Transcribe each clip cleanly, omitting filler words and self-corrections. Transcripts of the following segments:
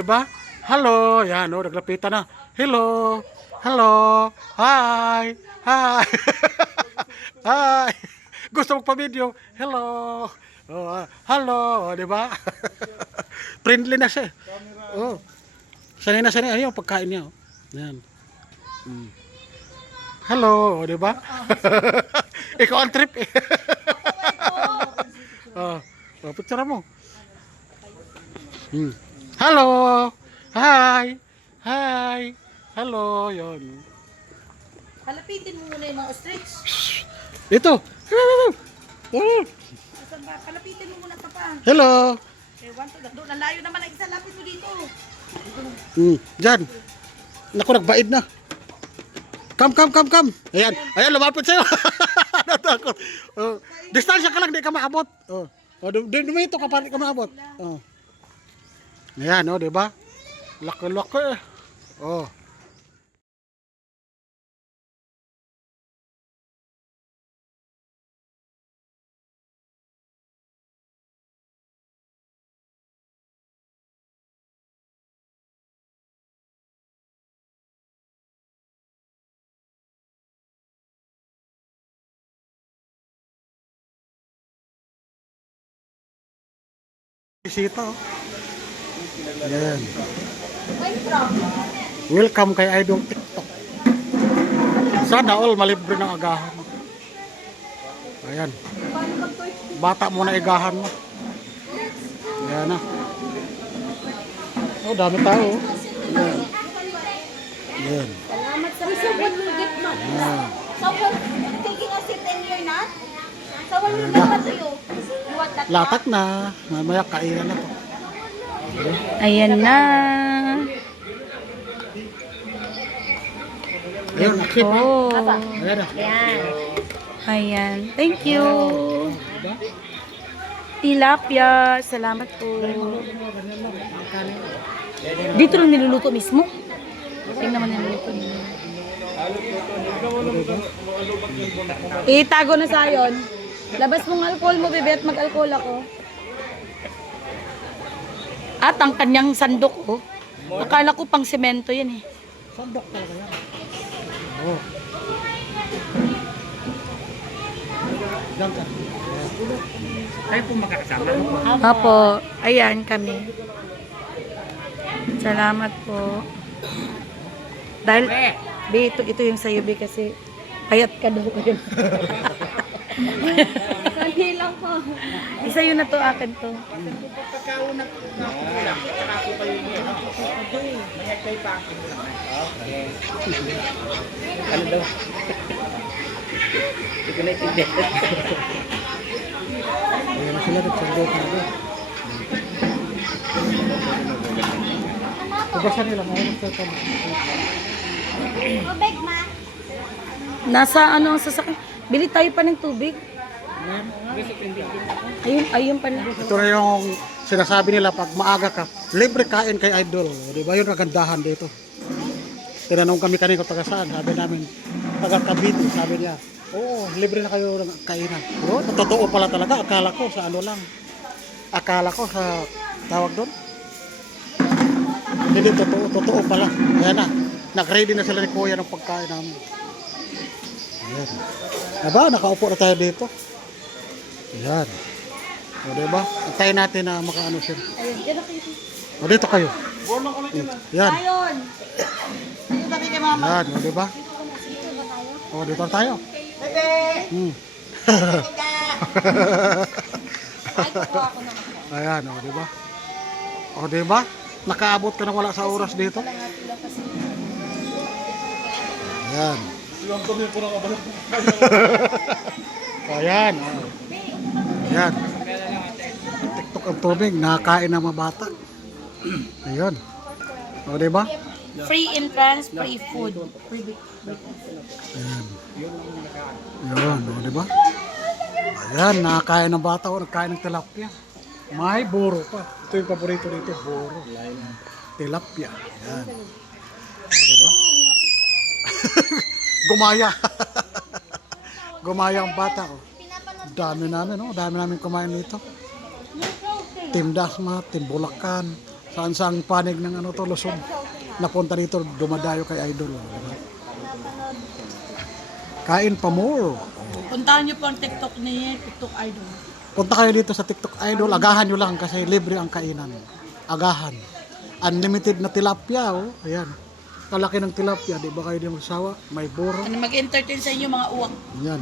di ba? Hello, yan, oh, naglapitan na. Hello, hello, hi, hi, hi. Gusto magpa-video? Hello, oh, hello, di ba? Friendly na siya. Oh, sanay na sanay. Ayun, pagkain niya. Oh. Yan. Mm. Hello, di ba? Ikaw ang trip eh. Oh, oh, picture mo. Hmm. Hello. Hi. Hi. Hello, yon. Halapitin mo muna yung mga ostrich. Ito. Asan ba? Halapitin mo muna ito pa. Hello. Ewan to, doon nalayo naman ang isa lapis mo dito. Diyan. Naku, nagbaid na. Come, come, come, come. Ayan. Ayan, lumapit sa'yo. Natakot. Oh. Distansya ka lang, di ka maabot. Oh. Oh, dumito ka pa, di ka maabot. Oh. Ayan, oh, di ba? Laki-laki. Oh. Bisita, oh. Ayan. Welcome kay Idol TikTok. Sana all malibre ng agahan. Ayan. Bata mo na igahan mo. Ayan na. Oh, dami tao. Ayan. Ayan. Salamat sa someone will get mad. Someone taking a sip and you're not? Someone will get mad to you. You want that? Latak na. Mamaya kainan na to. Ayan na. Ayun, akit na. Oh. Ayan na. Ayan. Thank you. Tilapia. Salamat po. Dito lang niluluto mismo. Tingnan naman niluluto nila. Itago na sa yon. Labas mong alcohol mo, bebe, at mag-alcohol ako. At ang kanyang sandok, oh. Akala ko pang semento yan eh. Sandok talaga yan. Oh. Diyan ka. Tayo po makakasama. Apo, ayan kami. Salamat po. Dahil, be, ito yung sayo, be, kasi payat ka daw kayo. Sandi lang po. Isa yun na to, akin to. Pagkauna na kulang, saka po kayo niya. May kay pangkin mo lang. Okay. Ano daw? Hindi ko naintindihan. Ayan na sila, nagsandok na doon. Tugasan nila, mayroon sa ito. Tubig, ma. Nasa ano ang sasakyan? Bili tayo pa ng tubig. Ayun pala. Ito na yung sinasabi nila pag maaga ka, libre kain kay Idol. Di ba yun kagandahan dito? Tinanong kami kanina kung taga saan. Sabi namin, taga Cavite. Sabi niya, oo, libre na kayo ng kainan. Oo, totoo pala talaga. Akala ko sa ano lang. Akala ko sa tawag doon. Hindi, totoo pala. Ayan na. Nag-ready na sila ni Kuya ng pagkain namin. Ayan. Diba? Nakaupo na tayo dito. Ayan. O, diba? Antayin natin na makaano siya. Ayun, dyan na kayo. O, dito kayo. Ayan. Ayun. Ayun, sabi kay mama. Ayan. O, diba? O, dito na tayo. Bebe! Hmm. Ay, kukuha ako naman. Ayan. O, diba? O, diba? Nakaabot ka na wala sa oras dito. Ayan. Ayan. Ayan. TikTok ang tubig. Nakakain ng mga bata. Ayan. O, diba? Free entrance, free food. Ayan. Ayan. O, diba? Ayan. Nakakain ng bata. O, nagkain ng tilapia. May buro pa. Ito yung paborito dito. Buro. Tilapia. Ayan. O, diba? Gumaya. Gumaya ang bata. Oh. Dami namin, oh. Dami namin kumain nito. Team Dasma, Team Bulacan, Saan panig ng ano to, Luzon. Napunta dito, dumadayo kay Idol. Diba? Kain pa more. Puntahan niyo po ang TikTok ni TikTok Idol. Punta kayo dito sa TikTok Idol, agahan nyo lang kasi libre ang kainan. Agahan. Unlimited na tilapia, oh. Ayan. Kalaki ng tilapia, di ba kayo di magsawa? May buro. Ano mag-entertain sa inyo mga uwak? Ayan.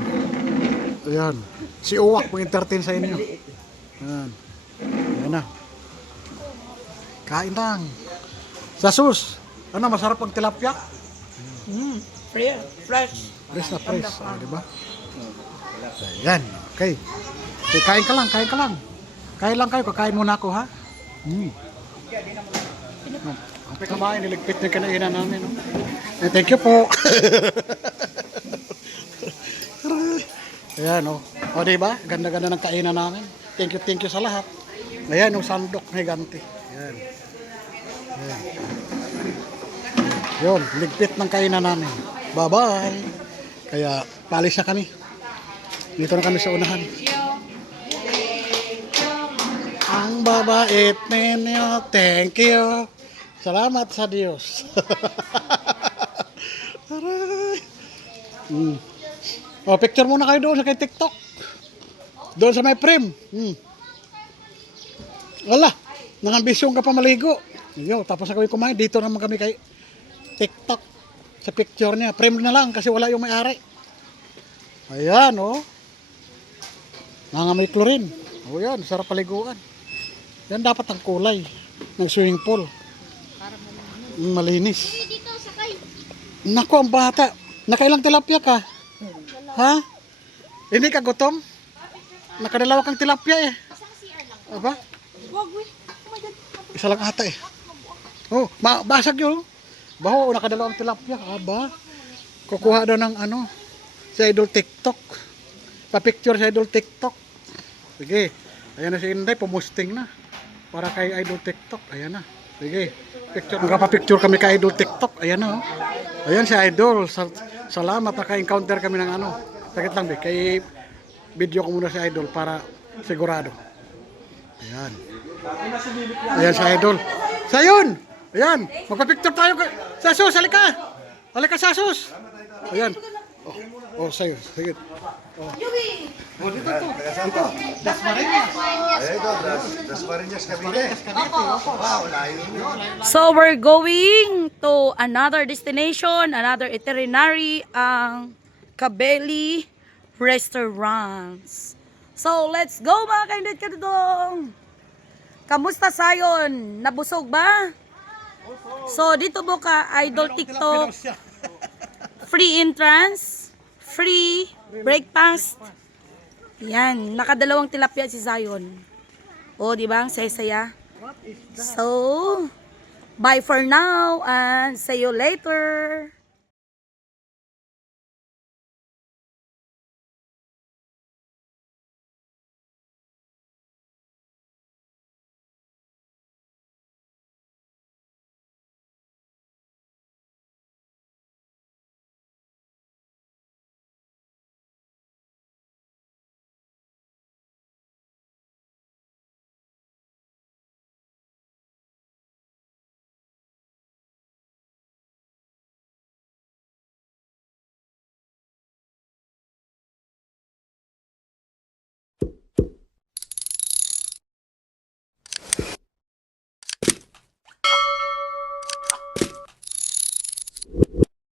Ayan. Si Uwak mag-entertain sa inyo. Ayan. Ayan na. Kain lang. Sa sus. Ano, masarap ang tilapia? Fresh. Fresh na fresh. Ah, di ba? Ayan. Okay. Okay, kain ka lang, kain ka lang. Kain lang kayo, kakain muna ako, ha? Okay, kumain, niligpit na kanainan namin. No? Eh, thank you po. Ayan, oh. O, diba? Ganda-ganda ng kainan namin. Thank you sa lahat. Ayan, yung sandok higante. Ayan. Ayan. Yun, ligpit ng kainan namin. Bye-bye. Kaya, palis na kami. Dito na kami sa unahan. Ang babait ninyo, thank you. Salamat sa Diyos. Aray. O, picture muna kayo doon sa kay TikTok. Doon sa may frame. Wala, nangambisyon ka pa maligo. Yo, tapos na kami kumain. Dito naman kami kay TikTok. Sa picture niya. Frame na lang kasi wala yung may-ari. Ayan, oh. Nangamay chlorine. O yan, sarap paliguan. Yan dapat ang kulay ng swimming pool. Malinis. Dito, sakay. Naku, ang bata. Nakailang tilapia ka? Ha? Hindi ka gutom? Nakadalawa kang tilapia eh. Aba? Wag, we. Oh my God. Isa lang ata eh. Oh, basag yun. Baho, nakadalawang tilapia. Aba? Kukuha daw ng ano, sa Idol TikTok. Pa-picture sa Idol TikTok. Sige. Ayan na si Inday, pumusting na. Para kay Idol TikTok. Ayan na. Sige. Picture. Magpapicture kami kay Idol TikTok. Ayan na. Oh. Ayan si Idol. Salamat naka-encounter kami ng ano. Sakit lang, be. Kay video ko muna si Idol para sigurado. Ayan. Ayan si Idol. Sayun! Ayan. Magpapicture tayo. Sa sus, halika. Halika sa sus. Ayan. Oh, sayo. Sige. Oh. Oh, dito to. Dito. Das Marinas. Das Marinas Cavite. Wow, layo nyo. So we're going to another destination, another itinerary, ang Cabeli Restaurants. So let's go mga kaindit kadudong. Kamusta sayon? Nabusog ba? So dito mo ka Idol TikTok. Free entrance, free breakfast. Yan, nakadalawang tilapia si Zion. O, di ba? Ang saya-saya. So, bye for now and see you later.